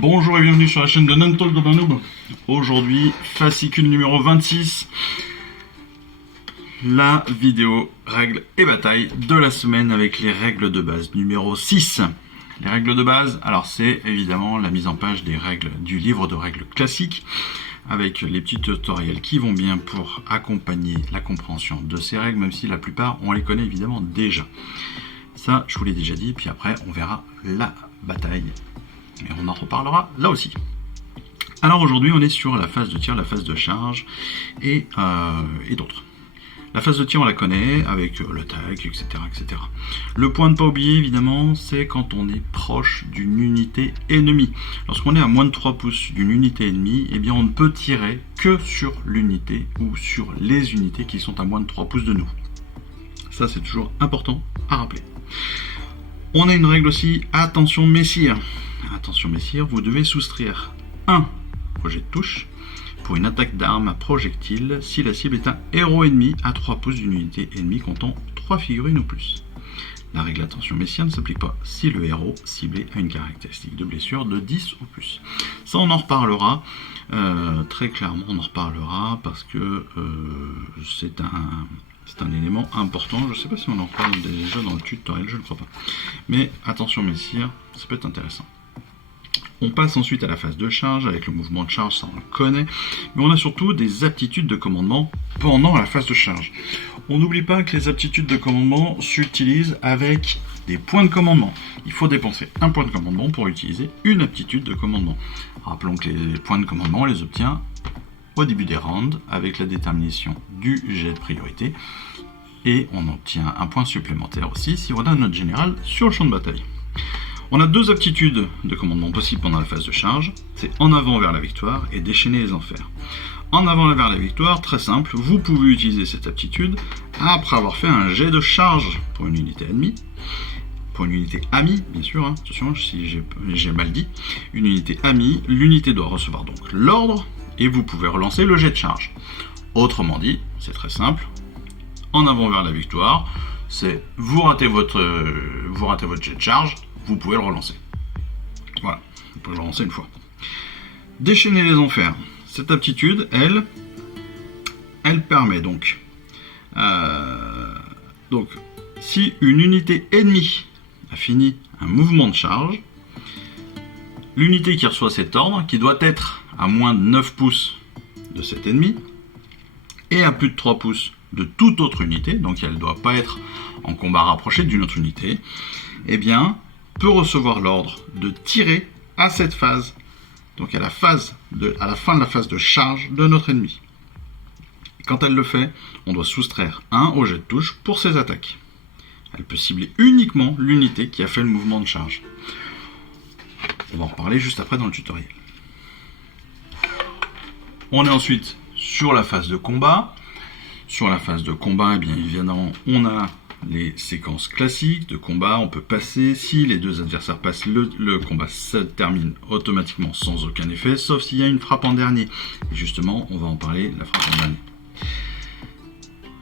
Bonjour et bienvenue sur la chaîne de Nantalk Goblin Noob. Aujourd'hui, fascicule numéro 26. La vidéo règles et batailles de la semaine avec les règles de base numéro 6. Les règles de base, alors c'est évidemment la mise en page des règles du livre de règles classiques avec les petits tutoriels qui vont bien pour accompagner la compréhension de ces règles, même si la plupart on les connaît évidemment déjà. Ça, je vous l'ai déjà dit, puis après on verra la bataille. Mais on en reparlera là aussi. Alors aujourd'hui, on est sur la phase de tir, la phase de charge et d'autres. La phase de tir, on la connaît avec le tac, etc., etc. Le point de pas oublier, évidemment, c'est quand on est proche d'une unité ennemie. Lorsqu'on est à moins de 3 pouces d'une unité ennemie, eh bien on ne peut tirer que sur l'unité ou sur les unités qui sont à moins de 3 pouces de nous. Ça, c'est toujours important à rappeler. On a une règle aussi, attention messire. Attention messire, vous devez soustraire un projet de touche pour une attaque d'arme à projectile si la cible est un héros ennemi à 3 pouces d'une unité ennemie comptant 3 figurines ou plus. La règle attention messire ne s'applique pas si le héros ciblé a une caractéristique de blessure de 10 ou plus. Ça on en reparlera, très clairement on en reparlera parce que c'est un élément important. Je ne sais pas si on en parle déjà dans le tutoriel, je ne crois pas. Mais attention messire, ça peut être intéressant. On passe ensuite à la phase de charge, avec le mouvement de charge, ça on le connaît, mais on a surtout des aptitudes de commandement pendant la phase de charge. On n'oublie pas que les aptitudes de commandement s'utilisent avec des points de commandement. Il faut dépenser un point de commandement pour utiliser une aptitude de commandement. Rappelons que les points de commandement, on les obtient au début des rounds, avec la détermination du jet de priorité, et on obtient un point supplémentaire aussi si on a notre général sur le champ de bataille. On a deux aptitudes de commandement possibles pendant la phase de charge, c'est en avant vers la victoire et déchaîner les enfers. En avant vers la victoire, très simple, vous pouvez utiliser cette aptitude après avoir fait un jet de charge pour une unité ennemie, pour une unité amie, bien sûr, hein, attention si j'ai mal dit, une unité amie, l'unité doit recevoir donc l'ordre et vous pouvez relancer le jet de charge. Autrement dit, c'est très simple, en avant vers la victoire, c'est vous ratez votre jet de charge, vous pouvez le relancer. Voilà, vous pouvez le relancer une fois. Déchaîner les enfers. Cette aptitude, elle permet donc, si une unité ennemie a fini un mouvement de charge, l'unité qui reçoit cet ordre, qui doit être à moins de 9 pouces de cet ennemi, et à plus de 3 pouces de toute autre unité, donc elle ne doit pas être en combat rapproché d'une autre unité, eh bien, peut recevoir l'ordre de tirer à cette phase, donc à la fin de la phase de charge de notre ennemi. Quand elle le fait, on doit soustraire 1 au jet de touche pour ses attaques. Elle peut cibler uniquement l'unité qui a fait le mouvement de charge. On va en reparler juste après dans le tutoriel. On est ensuite sur la phase de combat. Sur la phase de combat, eh bien évidemment, on a les séquences classiques de combat, on peut passer, si les deux adversaires passent, le combat se termine automatiquement sans aucun effet, sauf s'il y a une frappe en dernier. Et justement, on va en parler, la frappe en dernier.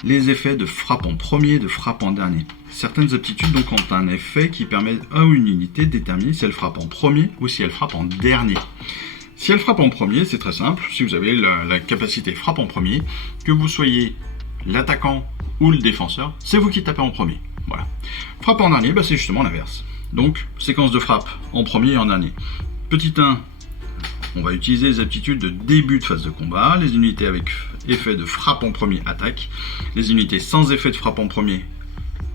Les effets de frappe en premier, de frappe en dernier. Certaines aptitudes donc ont un effet qui permet à une unité de déterminer si elle frappe en premier ou si elle frappe en dernier. Si elle frappe en premier, c'est très simple, si vous avez la capacité frappe en premier, que vous soyez l'attaquant ou le défenseur, c'est vous qui tapez en premier. Voilà. Frappe en dernier, bah c'est justement l'inverse. Donc, séquence de frappe en premier et en dernier. Petit 1, on va utiliser les aptitudes de début de phase de combat. Les unités avec effet de frappe en premier attaque. Les unités sans effet de frappe en premier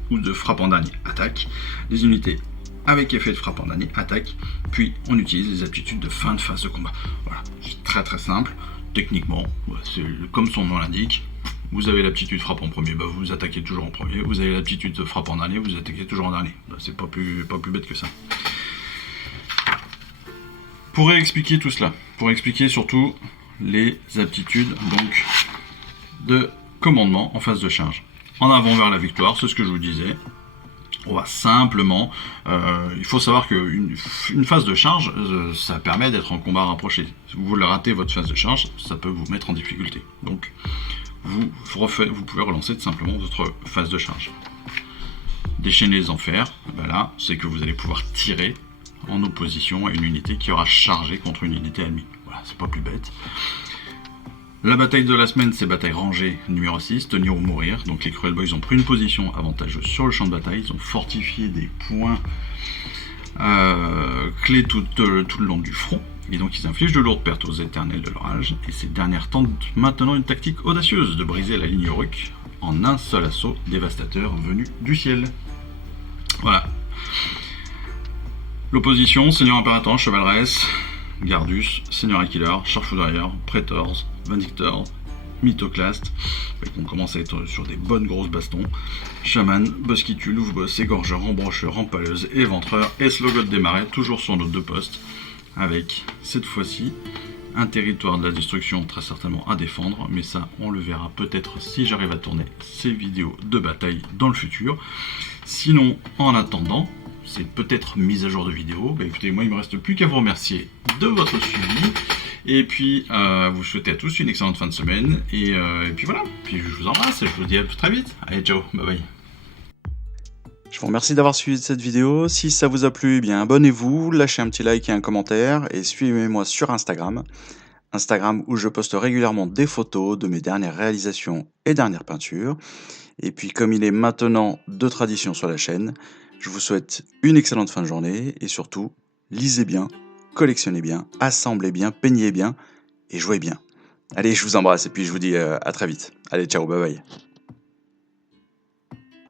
ou de frappe en dernier attaque. Les unités avec effet de frappe en dernier attaque. Puis, on utilise les aptitudes de fin de phase de combat. Voilà, c'est très très simple. Techniquement, c'est comme son nom l'indique. Vous avez l'aptitude frappe en premier, bah vous attaquez toujours en premier. Vous avez l'aptitude de frappe en dernier, vous attaquez toujours en dernier. Bah, c'est pas plus bête que ça. Pour réexpliquer tout cela, pour expliquer surtout les aptitudes donc de commandement en phase de charge. En avant vers la victoire, c'est ce que je vous disais. On va simplement, il faut savoir qu'une phase de charge, ça permet d'être en combat rapproché. Si vous voulez rater votre phase de charge, ça peut vous mettre en difficulté. Donc, vous pouvez relancer tout simplement votre phase de charge. Déchaîner les enfers, ben là, c'est que vous allez pouvoir tirer en opposition à une unité qui aura chargé contre une unité ennemie. Voilà, c'est pas plus bête. La bataille de la semaine, c'est bataille rangée numéro 6, tenir ou mourir. Donc les Cruel Boys ont pris une position avantageuse sur le champ de bataille, ils ont fortifié des points clés tout le long du front. Et donc ils infligent de lourdes pertes aux éternels de l'orage. Et ces dernières tentent maintenant une tactique audacieuse de briser la ligne Uruk en un seul assaut dévastateur venu du ciel. Voilà. L'opposition, Seigneur Impérator, Chevaleresse, Gardus, Seigneur Killer, Sharpshooter, Praetors, Vindictors, Mythoclast. On commence à être sur des bonnes grosses bastons. Chaman, Boss qui tue, Louvre-Boss, Égorgeur, Embrancheur, Empaleuse, Éventreur et Slogot des Marais, toujours sur nos 2 postes. Avec, cette fois-ci, un territoire de la destruction très certainement à défendre. Mais ça, on le verra peut-être si j'arrive à tourner ces vidéos de bataille dans le futur. Sinon, en attendant, c'est peut-être mise à jour de vidéo. Écoutez, moi il me reste plus qu'à vous remercier de votre suivi. Et puis, vous souhaitez à tous une excellente fin de semaine. Et puis voilà, puis je vous embrasse et je vous dis à très vite. Allez, ciao, bye bye. Je vous remercie d'avoir suivi cette vidéo. Si ça vous a plu, eh bien abonnez-vous, lâchez un petit like et un commentaire. Et suivez-moi sur Instagram. Instagram où je poste régulièrement des photos de mes dernières réalisations et dernières peintures. Et puis comme il est maintenant de tradition sur la chaîne, je vous souhaite une excellente fin de journée et surtout, lisez bien, collectionnez bien, assemblez bien, peignez bien et jouez bien. Allez, je vous embrasse et puis je vous dis à très vite. Allez, ciao, bye bye.